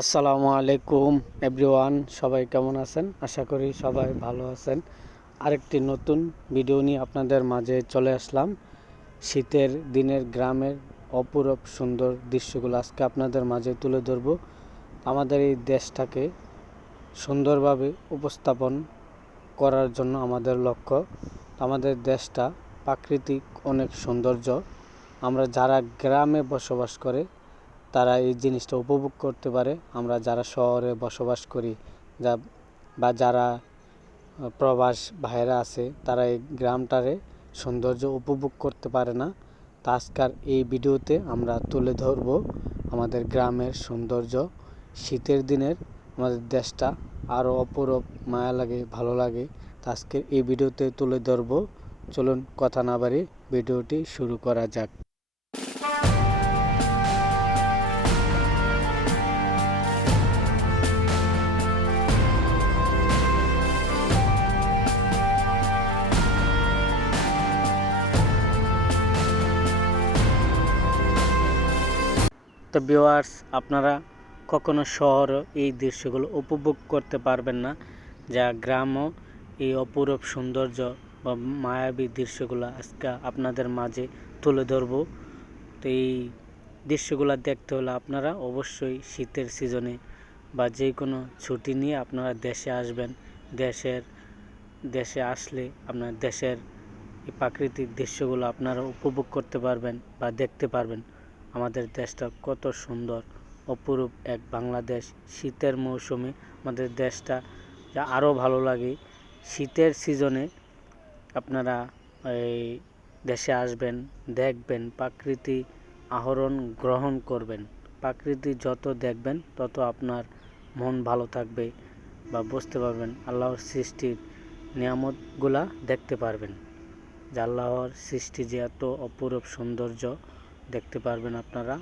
আসসালামু আলাইকুম এভরিওয়ান, সবাই কেমন আছেন? আশা করি সবাই ভালো আছেন। আরেকটি নতুন ভিডিও নিয়ে আপনাদের মাঝে চলে আসলাম। শীতের দিনের গ্রামের অপূরূপ সুন্দর দৃশ্যগুলো আজকে আপনাদের মাঝে তুলে ধরব। আমাদের এই দেশটাকে সুন্দরভাবে উপস্থাপন করার জন্য আমাদের লক্ষ্য। আমাদের দেশটা প্রাকৃতিক অনেক সৌন্দর্য। আমরা যারা গ্রামে বসবাস করে তারা এই জিনিসটা উপভোগ করতে পারে। আমরা যারা শহরে বসবাস করি বা যারা প্রবাস ভাইরা আছে তারা এই গ্রামটারে সৌন্দর্য উপভোগ করতে পারে না। তা আজকের এই ভিডিওতে আমরা তুলে ধরব আমাদের গ্রামের সৌন্দর্য। শীতের দিনের আমাদের দেশটা আরও অপরূপ মায়া লাগে, ভালো লাগে। তা আজকের এই ভিডিওতে তুলে ধরব। চলুন কথা না বাড়ি ভিডিওটি শুরু করা যাক। তো ভিউয়ার্স, আপনারা কখনো শহরে এই দৃশ্যগুলো উপভোগ করতে পারবেন না, যা গ্রামও এই অপূরূপ সৌন্দর্য বা মায়াবী দৃশ্যগুলো আজকে আপনাদের মাঝে তুলে ধরব। তো এই দৃশ্যগুলো দেখতে হলে আপনারা অবশ্যই শীতের সিজনে বা যে কোনো ছুটি নিয়ে আপনারা দেশে আসবেন। দেশে আসলে আপনার দেশের এই প্রাকৃতিক দৃশ্যগুলো আপনারা উপভোগ করতে পারবেন বা দেখতে পারবেন। আমাদের দেশটা কত সুন্দর, অপরূপ এক বাংলাদেশ। শীতের মৌসুমে আমাদের দেশটা যা আরও ভালো লাগে। শীতের সিজনে আপনারা এই দেশে আসবেন, দেখবেন, প্রাকৃতি আহরণ গ্রহণ করবেন। প্রাকৃতি যত দেখবেন তত আপনার মন ভালো থাকবে বা বুঝতে পারবেন আল্লাহর সৃষ্টির নিয়ামতগুলা দেখতে পারবেন। যে আল্লাহর সৃষ্টি যে এত অপরূপ সৌন্দর্য দেখতে পারবেন আপনারা।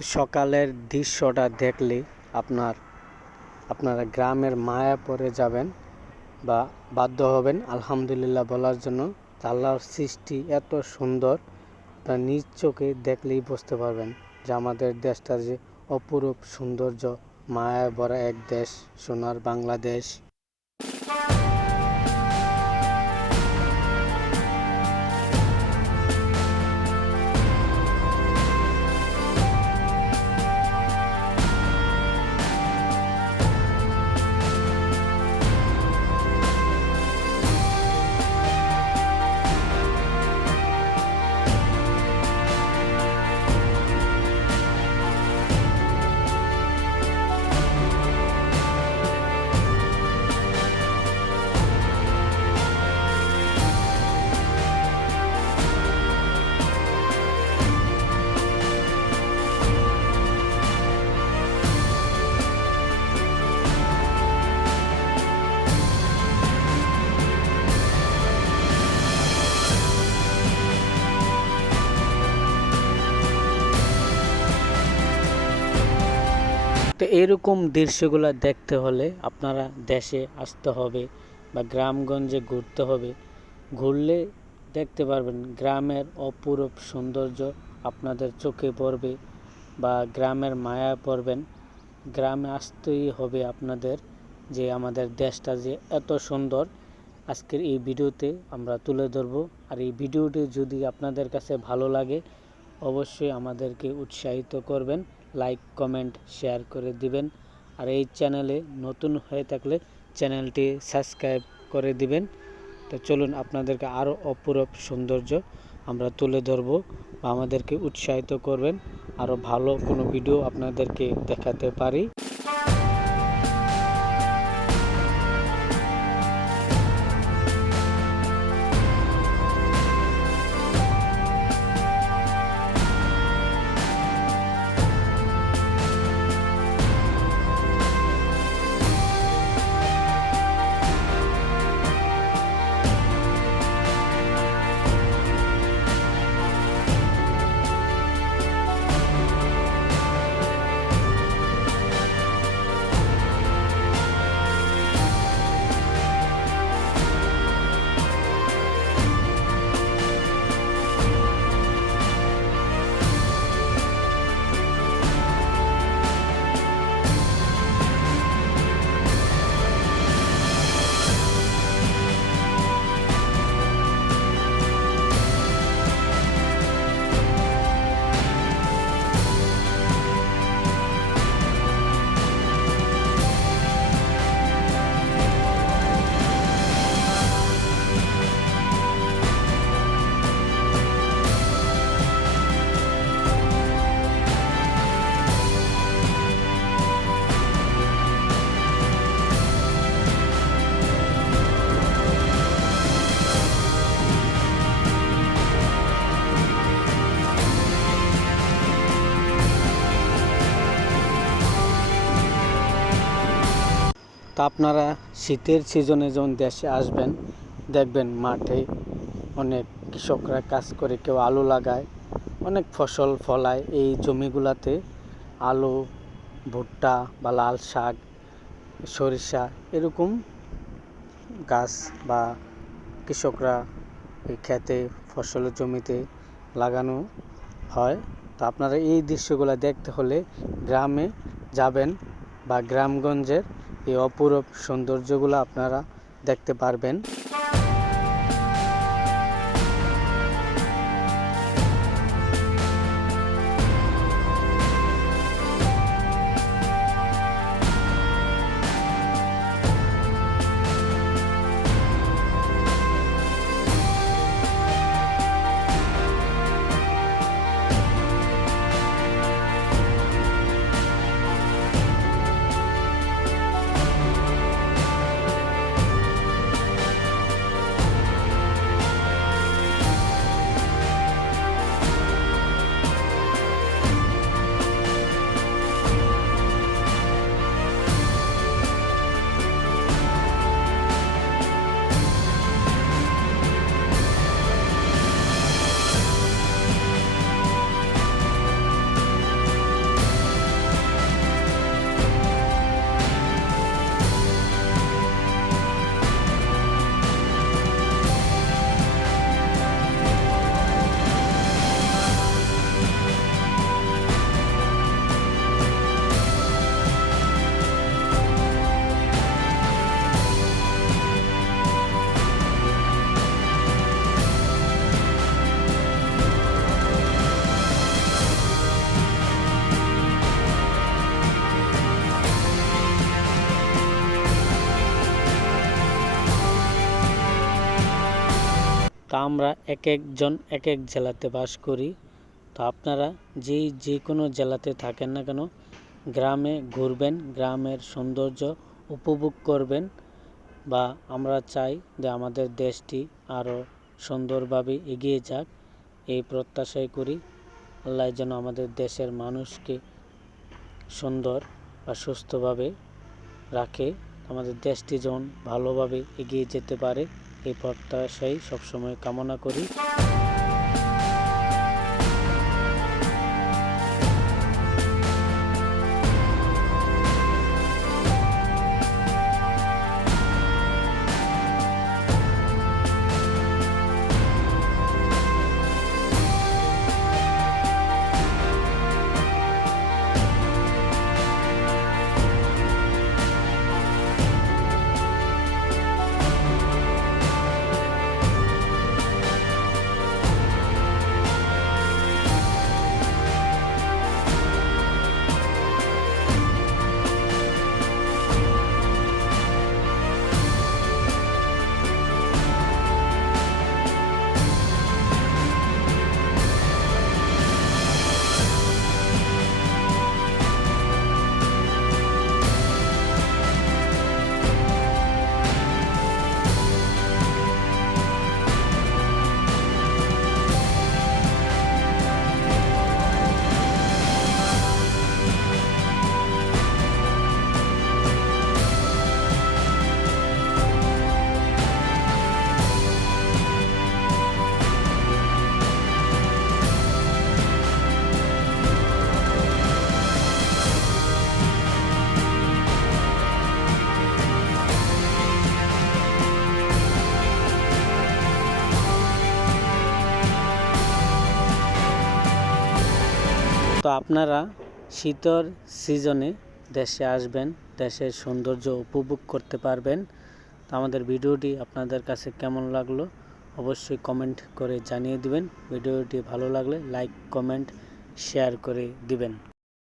তো সকালের দৃশ্যটা দেখলে আপনারা গ্রামের মায়া পড়ে যাবেন বা বাধ্য হবেন আলহামদুলিল্লাহ বলার জন্য। আল্লাহর সৃষ্টি এত সুন্দর, তা নিজ চোখে দেখলেই বুঝতে পারবেন যে আমাদের দেশটা যে অপরূপ সৌন্দর্য, মায়ায় ভরা এক দেশ, সোনার বাংলাদেশ। তো এরকম দৃশ্যগুলো দেখতে হলে আপনারা দেশে আসতে হবে বা গ্রামগঞ্জে ঘুরতে হবে। ঘুরলে দেখতে পারবেন গ্রামের অপূরূপ সৌন্দর্য আপনাদের চোখে পড়বে বা গ্রামের মায়া পড়বেন। গ্রামে আসতেই হবে আপনাদের, যে আমাদের দেশটা যে এত সুন্দর আজকের এই ভিডিওতে আমরা তুলে ধরব। আর এই ভিডিওটি যদি আপনাদের কাছে ভালো লাগে অবশ্যই আমাদেরকে উৎসাহিত করবেন, লাইক কমেন্ট শেয়ার করে দিবেন। আর এই চ্যানেলে নতুন হয়ে থাকলে চ্যানেলটি সাবস্ক্রাইব করে দিবেন। তো চলুন আপনাদেরকে আরও অপূরূপ সৌন্দর্য আমরা তুলে ধরব বা আমাদেরকে উৎসাহিত করবেন, আরও ভালো কোনো ভিডিও আপনাদেরকে দেখাতে পারি। তা আপনারা শীতের সিজনে যখন দেশে আসবেন দেখবেন মাঠে অনেক কৃষকরা কাজ করে, কেউ আলু লাগায়, অনেক ফসল ফলায়। এই জমিগুলাতে আলু, ভুট্টা বা লাল শাক, সরিষা এরকম গাছ বা কৃষকরা এই খেতে ফসলের জমিতে লাগানো হয়। তো আপনারা এই দৃশ্যগুলো দেখতে হলে গ্রামে যাবেন বা গ্রামগঞ্জের এই অপূরূপ সৌন্দর্যগুলো আপনারা দেখতে পারবেন। তা আমরা এক একজন এক এক জেলাতে বাস করি। তো আপনারা যে কোনো জেলাতে থাকেন না কেন গ্রামে ঘুরবেন, গ্রামের সৌন্দর্য উপভোগ করবেন। বা আমরা চাই যে আমাদের দেশটি আরও সুন্দরভাবে এগিয়ে যাক, এই প্রত্যাশাই করি। আল্লাহ যেন আমাদের দেশের মানুষকে সুন্দর বা সুস্থভাবে রাখে, আমাদের দেশটি যেন ভালোভাবে এগিয়ে যেতে পারে, এই প্রত্যাশাই সবসময় কামনা করি। আপনারা শীতের সিজনে দেশে আসবেন, দেশের সৌন্দর্য উপভোগ করতে পারবেন। তো আমাদের ভিডিওটি আপনাদের কাছে কেমন লাগলো অবশ্যই কমেন্ট করে জানিয়ে দিবেন। ভিডিওটি ভালো লাগলে লাইক, কমেন্ট, শেয়ার করে দিবেন।